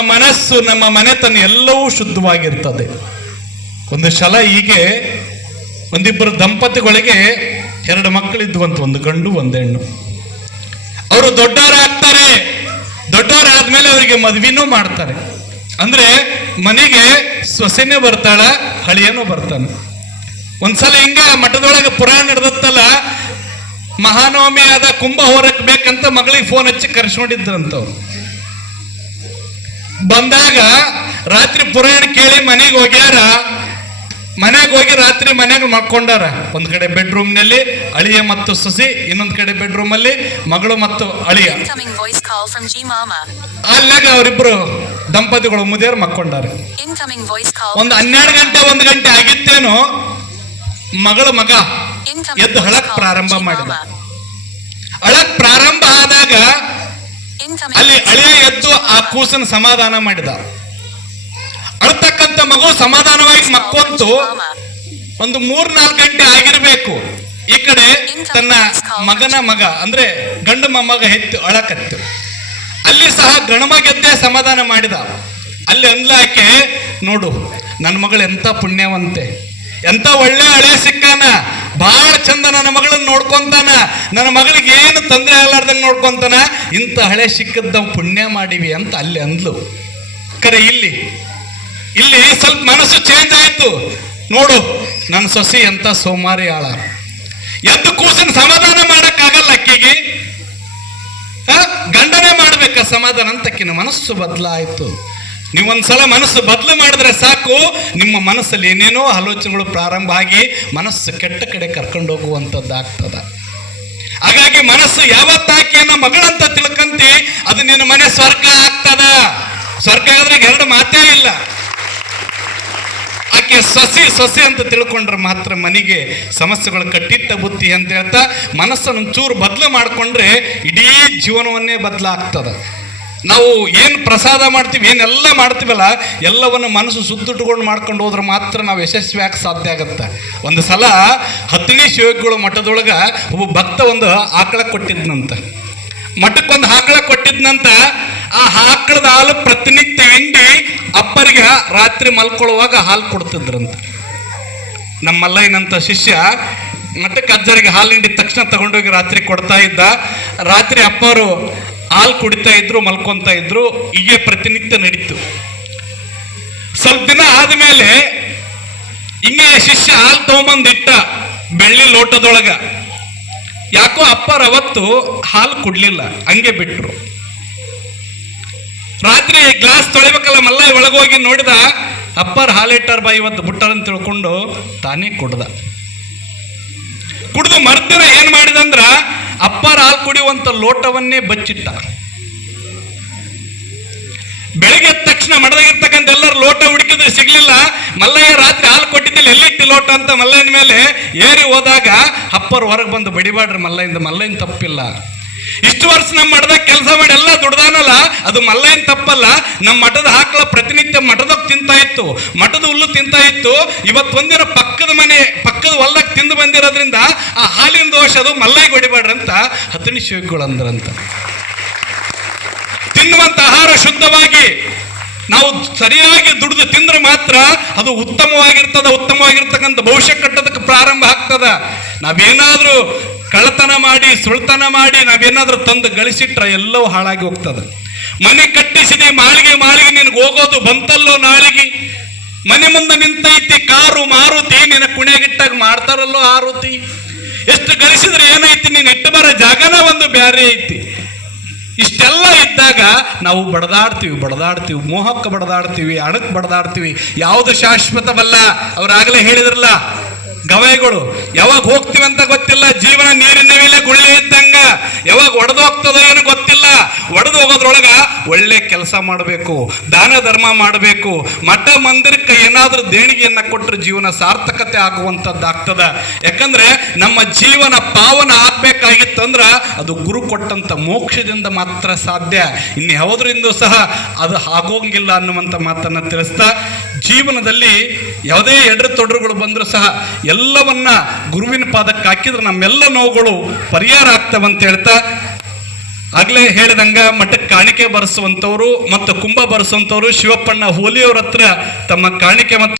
ಮನಸ್ಸು, ನಮ್ಮ ಮನೆತನ ಎಲ್ಲವೂ ಶುದ್ಧವಾಗಿರ್ತದೆ. ಒಂದು ಸಲ ಹೀಗೆ, ಒಂದಿಬ್ಬರು ದಂಪತಿಗಳಿಗೆ ಎರಡು ಮಕ್ಕಳಿದ್ವಂತ, ಒಂದು ಗಂಡು, ಒಂದು ಹೆಣ್ಣು. ಅವರು ದೊಡ್ಡವರಾಗ್ತಾರೆ. ದೊಡ್ಡವರಾದ್ಮೇಲೆ ಅವರಿಗೆ ಮದುವೆನೂ ಮಾಡ್ತಾರೆ. ಅಂದ್ರೆ ಮನೆಗೆ ಸೊಸೆನೇ ಬರ್ತಾಳ, ಹಳಿಯನೂ ಬರ್ತಾನೆ. ಒಂದ್ಸಲ ಹಿಂಗ ಮಠದೊಳಗೆ ಪುರಾಣ ನಡೆದತ್ತಲ್ಲ ಮಹಾನವಮಿ ಆದ ಕುಂಭ ಹೋರಕ್ ಬೇಕಂತ ಮಗಳಿಗೆ ಫೋನ್ ಹಚ್ಚಿ ಕರ್ಸ್ಕೊಂಡಿದ್ರಂತವ್ರು. ಬಂದಾಗ ರಾತ್ರಿ ಪುರಾಣ ಕೇಳಿ ಮನೆಗೆ ಹೋಗ್ಯಾರ ಮನೆಗೆ ಹೋಗಿ ರಾತ್ರಿ ಮನೆಗೆ ಮಾಡ್ಕೊಂಡಾರ ಒಂದ್ ಕಡೆ ಬೆಡ್ರೂಮ್ನಲ್ಲಿ ಅಳಿಯ ಮತ್ತು ಸಸಿ ಇನ್ನೊಂದ್ ಕಡೆ ಬೆಡ್ರೂಮ್ ಅಲ್ಲಿ ಮಗಳು ಮತ್ತು ಅಳಿಯ. ಅಲ್ಲಾಗ ಅವರಿಬ್ರು ದಂಪತಿಗಳು ಮುದಿಯರು ಮಕ್ಕೊಂಡಾರ. ಒಂದು ಹನ್ನೆರಡು ಗಂಟೆ ಒಂದ್ ಗಂಟೆ ಆಗಿತ್ತೇನು ಮಗಳು ಮಗ ಎದ್ದು ಹಳಕ್ ಪ್ರಾರಂಭ ಮಾಡಿದ. ಅಳಕ್ ಪ್ರಾರಂಭ ಆದಾಗ ಎದ್ದು ಆ ಕೂಸನ್ ಸಮಾಧಾನ ಮಾಡಿದ. ಅಳ್ತಕ್ಕಂಥ ಮಗು ಸಮಾಧಾನವಾಗಿ ಮಕ್ಕೊಂತು. ಒಂದು ಮೂರ್ ನಾಲ್ಕು ಗಂಟೆ ಆಗಿರ್ಬೇಕು. ಈ ಕಡೆ ತನ್ನ ಮಗನ ಮಗ, ಅಂದ್ರೆ ಗಂಡು ಮೊಮ್ಮಗ ಹೆತ್ತು, ಅಳಕತ್ತು. ಅಲ್ಲಿ ಸಹ ಗಣಮಗೆದ್ದೆ ಸಮಾಧಾನ ಮಾಡಿದ. ಅಲ್ಲಿ ಅಂದ್ಲಾಕೆ ನೋಡು ನನ್ನ ಮಗಳು ಎಂತ ಪುಣ್ಯವಂತೆ. ಎಂತ ಒಳ್ಳೆ ಹಳೆ ಸಿಕ್ಕಾನ? ಬಹಳ ಚಂದ ನನ್ನ ಮಗಳನ್ನ ನೋಡ್ಕೊಂತಾನ. ನನ್ನ ಮಗಳಿಗೆ ಏನು ತೊಂದರೆ ಆಗ್ಲಾರ್ದಂಗೆ ನೋಡ್ಕೊಂತಾನ? ಇಂಥ ಹಳೆ ಸಿಕ್ಕದ್ದ ಪುಣ್ಯ ಮಾಡಿವಿ ಅಂತ ಅಲ್ಲಿ ಅಂದ್ಲು. ಕರೆ, ಇಲ್ಲಿ. ಇಲ್ಲಿ ಸ್ವಲ್ಪ ಮನಸ್ಸು ಚೇಂಜ್ ಆಯ್ತು. ನೋಡು ನನ್ನ ಸೊಸಿ ಎಂತ ಸೋಮಾರಿ ಆಳ. ಎದ್ದು ಕೂಸನ್ ಸಮಾಧಾನ ಮಾಡಕ್ಕಾಗಲ್ಲ ಅಕ್ಕಿಗೆ? ಗಂಡನೇ ಮಾಡ್ಬೇಕ ಸಮಾಧಾನ ಅಂತ ಅಕ್ಕಿನ ಮನಸ್ಸು ಬದಲಾಯ್ತು. ನೀವೊಂದ್ಸಲ ಮನಸ್ಸು ಬದಲು ಮಾಡಿದ್ರೆ ಸಾಕು. ನಿಮ್ಮ ಮನಸ್ಸಲ್ಲಿ ಏನೇನೋ ಆಲೋಚನೆಗಳು ಪ್ರಾರಂಭ ಆಗಿ ಮನಸ್ಸು ಕೆಟ್ಟ ಕಡೆ ಕರ್ಕೊಂಡು ಹೋಗುವಂಥದ್ದಾಗ್ತದ. ಹಾಗಾಗಿ ಮನಸ್ಸು ಯಾವತ್ತಾಕಿಯನ್ನ ಮಗಳಂತ ತಿಳ್ಕಂತಿ, ಅದು ನಿನ್ನ ಮನೆ ಸ್ವರ್ಗ ಆಗ್ತದ. ಸ್ವರ್ಗ ಆದ್ರೆ ಎರಡು ಮಾತೇ ಇಲ್ಲ. ಆಕೆ ಸಸಿ ಸಸಿ ಅಂತ ತಿಳ್ಕೊಂಡ್ರೆ ಮಾತ್ರ ಮನೆಗೆ ಸಮಸ್ಯೆಗಳು ಕಟ್ಟಿಟ್ಟ ಬುತ್ತಿ ಅಂತ ಹೇಳ್ತಾ ಮನಸ್ಸನ್ನು ಚೂರು ಬದಲು ಮಾಡಿಕೊಂಡ್ರೆ ಇಡೀ ಜೀವನವನ್ನೇ ಬದಲಾಗ್ತದ. ನಾವು ಏನು ಪ್ರಸಾದ ಮಾಡ್ತೀವಿ, ಏನೆಲ್ಲ ಮಾಡ್ತೀವಲ್ಲ, ಎಲ್ಲವನ್ನು ಮನಸ್ಸು ಸುತ್ತಿಟ್ಕೊಂಡು ಮಾಡ್ಕೊಂಡು ಹೋದ್ರೆ ಮಾತ್ರ ನಾವು ಯಶಸ್ವಿ ಆಗಕ್ಕೆ ಸಾಧ್ಯ ಆಗುತ್ತೆ. ಒಂದು ಸಲ ಹತ್ತನೇ ಶಿವಗಳು ಮಠದೊಳಗೆ ಒಬ್ಬ ಭಕ್ತ ಒಂದು ಆಕಳ ಕೊಟ್ಟಿದ್ನಂತ. ಮಠಕ್ಕೊಂದು ಆಕಳ ಕೊಟ್ಟಿದ್ನಂತ, ಆ ಆಕಳದ ಹಾಲು ಪ್ರತಿನಿತ್ಯ ಹಿಂಡಿ ಅಪ್ಪರಿಗೆ ರಾತ್ರಿ ಮಲ್ಕೊಳ್ಳುವಾಗ ಹಾಲು ಕೊಡ್ತಿದ್ರಂತ. ನಮ್ಮ ಮಲ್ಲಯ್ಯನಂತ ಶಿಷ್ಯ ಮಠಕ್ಕೆ ಅಜ್ಜರಿಗೆ ಹಾಲು ಹಿಂಡಿದ ತಕ್ಷಣ ತಗೊಂಡೋಗಿ ರಾತ್ರಿ ಕೊಡ್ತಾ ಇದ್ದ. ರಾತ್ರಿ ಅಪ್ಪರು ಹಾಲು ಕುಡಿತಾ ಇದ್ರು, ಮಲ್ಕೊಂತ ಇದ್ರು, ಹೀಗೆ ಪ್ರತಿನಿತ್ಯ ನಡೀತು. ಸ್ವಲ್ಪ ದಿನ ಆದ್ಮೇಲೆ ಹಿಂಗೆ ಶಿಷ್ಯ ಹಾಲು ತಗೊಂಬಂದಿಟ್ಟ ಬೆಳ್ಳಿ ಲೋಟದೊಳಗ. ಯಾಕೋ ಅಪ್ಪರವತ್ತು ಹಾಲು ಕುಡ್ಲಿಲ್ಲ, ಹಂಗೆ ಬಿಟ್ರು. ರಾತ್ರಿ ಗ್ಲಾಸ್ ತೊಳಿಬೇಕಲ್ಲ, ಮಲ್ಲ ಒಳಗೋಗಿ ನೋಡಿದ ಅಪ್ಪರ್ ಹಾಲಿಟ್ಟಾರ ಬಾ ಇವತ್ತು ಬುಟ್ಟಾರ ಅಂತ ತಿಳ್ಕೊಂಡು ತಾನೇ ಕುಡ್ದ. ಕುಡ್ದು ಮರ್ದಿನ ಏನ್ ಮಾಡಿದಂದ್ರ ಲೋಟವನ್ನೇ ಬಚ್ಚಿಟ್ಟ. ಬೆಳಿಗ್ಗೆ ಎದ್ದ ತಕ್ಷಣ ಮಡದಾಗಿರ್ತಕ್ಕಂಥ ಎಲ್ಲರೂ ಲೋಟ ಹುಡುಕಿದ್ರೆ ಸಿಗ್ಲಿಲ್ಲ. ಮಲ್ಲಯ್ಯ ರಾತ್ರಿ ಹಾಲು ಕೊಟ್ಟಿದ್ದಿಲ್ಲ ಎಲ್ಲಿಟ್ಟು ಲೋಟ ಅಂತ ಮಲ್ಲಯ್ಯನ ಮೇಲೆ ಏರಿ ಹೋದಾಗ ಅಪ್ಪರು ಹೊರಗೆ ಬಂದು, ಬಡಿಬಾಡ್ರಿ ಮಲ್ಲಯ್ಯಿಂದ ಮಲ್ಲಯ್ಯನ ತಪ್ಪಿಲ್ಲ. ಇಷ್ಟು ವರ್ಷ ನಮ್ಮ ಮಡದಾಗ ಕೆಲಸ ಮಾಡಿ ಎಲ್ಲ ದುಡ್ದಾನಲ್ಲ, ಅದು ತಪ್ಪಲ್ಲ ನಮ್ಮ ಮಠದ ಹಾಕಳ ಪ್ರತಿನಿತ್ಯ ಮಠದ ತಿಂತಾ ಇತ್ತು, ಮಠದ ಹುಲ್ಲು ತಿಂತಾ ಇತ್ತು. ಇವತ್ತು ಒಂದಿನ ಪಕ್ಕದ ಮನೆ, ಪಕ್ಕದ ಹೊಲ್ದಾಗ ತಿಂದು ಬಂದಿರೋದ್ರಿಂದ ಆ ಹಾಲಿನ ದೋಷ ಅದು ಮಲ್ಲಗೆ ಹೊಡಿಬೇಡ್ರಿ ಅಂತ ಹತ್ತಿನ ಶಿವಗಳು ಅಂದ್ರಂತ. ತಿನ್ನುವಂತ ಆಹಾರ ಶುದ್ಧವಾಗಿ ನಾವು ಸರಿಯಾಗಿ ದುಡಿದು ತಿಂದ್ರೆ ಮಾತ್ರ ಅದು ಉತ್ತಮವಾಗಿರ್ತದ, ಉತ್ತಮವಾಗಿರ್ತಕ್ಕಂಥ ಭವಿಷ್ಯ ಕಟ್ಟೋದಕ್ಕೆ ಪ್ರಾರಂಭ ಆಗ್ತದ. ನಾವೇನಾದ್ರೂ ಕಳ್ಳತನ ಮಾಡಿ, ಸುಳ್ತನ ಮಾಡಿ, ನಾವೇನಾದ್ರೂ ತಂದು ಗಳಿಸಿಟ್ರೆ ಎಲ್ಲವೂ ಹಾಳಾಗಿ ಹೋಗ್ತದ. ಮನೆ ಕಟ್ಟಿಸಿದೆ, ಮಾಳಿಗೆ ಮಾಳಿಗೆ, ನಿನಗೆ ಹೋಗೋದು ಬಂತಲ್ಲೋ ನಾಳಿಗೆ? ಮನೆ ಮುಂದೆ ನಿಂತೈತಿ, ಕಾರು ಮಾರುತಿ, ನಿನ್ನ ಕುಣ್ಯಾಗಿಟ್ಟಾಗ ಮಾಡ್ತಾರಲ್ಲೋ ಆರುತಿ? ಎಷ್ಟು ಗಳಿಸಿದ್ರೆ ಏನೈತಿ, ನೀನು ಇಟ್ಟು ಬರೋ ಜಾಗನ ಒಂದು ಬ್ಯಾರೆ ಐತಿ. ಇಷ್ಟೆಲ್ಲ ಇದ್ದಾಗ ನಾವು ಬಡದಾಡ್ತೀವಿ ಬಡದಾಡ್ತೀವಿ, ಮೋಹಕ್ಕೆ ಬಡದಾಡ್ತೀವಿ, ಅಣಕ್ಕೆ ಬಡದಾಡ್ತೀವಿ. ಯಾವುದು ಶಾಶ್ವತವಲ್ಲ? ಅವ್ರಾಗಲೇ ಹೇಳಿದ್ರಲ್ಲ, ಗವಾಯಿಗಳು, ಯಾವಾಗ ಹೋಗ್ತೀವಿ ಅಂತ ಗೊತ್ತಿಲ್ಲ, ಜೀವನ ನೀರಿನ ಮೇಲೆ ಗುಳ್ಳೆ ಇದ್ದಂಗ ಯಾವಾಗ ಒಡೆದು ಹೋಗ್ತದೋ ಏನು ಗೊತ್ತಿಲ್ಲ ಒಡೆದು ಹೋಗೋದ್ರೊಳಗ ಒಳ್ಳೆ ಕೆಲಸ ಮಾಡಬೇಕು, ದಾನ ಧರ್ಮ ಮಾಡಬೇಕು, ಮಠ ಮಂದಿರಕ್ಕೆ ಏನಾದರೂ ದೇಣಿಗೆಯನ್ನ ಕೊಟ್ಟರೆ ಜೀವನ ಸಾರ್ಥಕತೆ ಆಗುವಂಥದ್ದಾಗ್ತದ ಯಾಕಂದ್ರೆ ನಮ್ಮ ಜೀವನ ಪಾವನ ಆಗ್ಬೇಕಾಗಿತ್ತಂದ್ರ ಅದು ಗುರು ಕೊಟ್ಟಂಥ ಮೋಕ್ಷದಿಂದ ಮಾತ್ರ ಸಾಧ್ಯ. ಇನ್ನು ಯಾವುದರಿಂದ ಸಹ ಅದು ಆಗೋಂಗಿಲ್ಲ ಅನ್ನುವಂಥ ಮಾತನ್ನ ತಿಳಿಸ್ತಾ, ಜೀವನದಲ್ಲಿ ಯಾವುದೇ ಎಡರು ತೊಡರುಗಳು ಬಂದರೂ ಸಹ ಎಲ್ಲವನ್ನ ಗುರುವಿನ ಪಾದಕ್ಕೆ ಹಾಕಿದ್ರೆ ನಮ್ಮೆಲ್ಲ ನೋವುಗಳು ಪರಿಹಾರ ಆಗ್ತವಂತ ಹೇಳ್ತಾ ಆಗ್ಲೇ ಹೇಳಿದಂಗ ಮಠಕ್ಕೆ ಕಾಣಿಕೆ ಬರೆಸುವಂಥವ್ರು ಮತ್ತು ಕುಂಭ ಬರೆಸುವಂತವ್ರು ಶಿವಪ್ಪಣ್ಣ ಹೋಲಿಯವ್ರ ಹತ್ರ ತಮ್ಮ ಕಾಣಿಕೆ ಮತ್ತು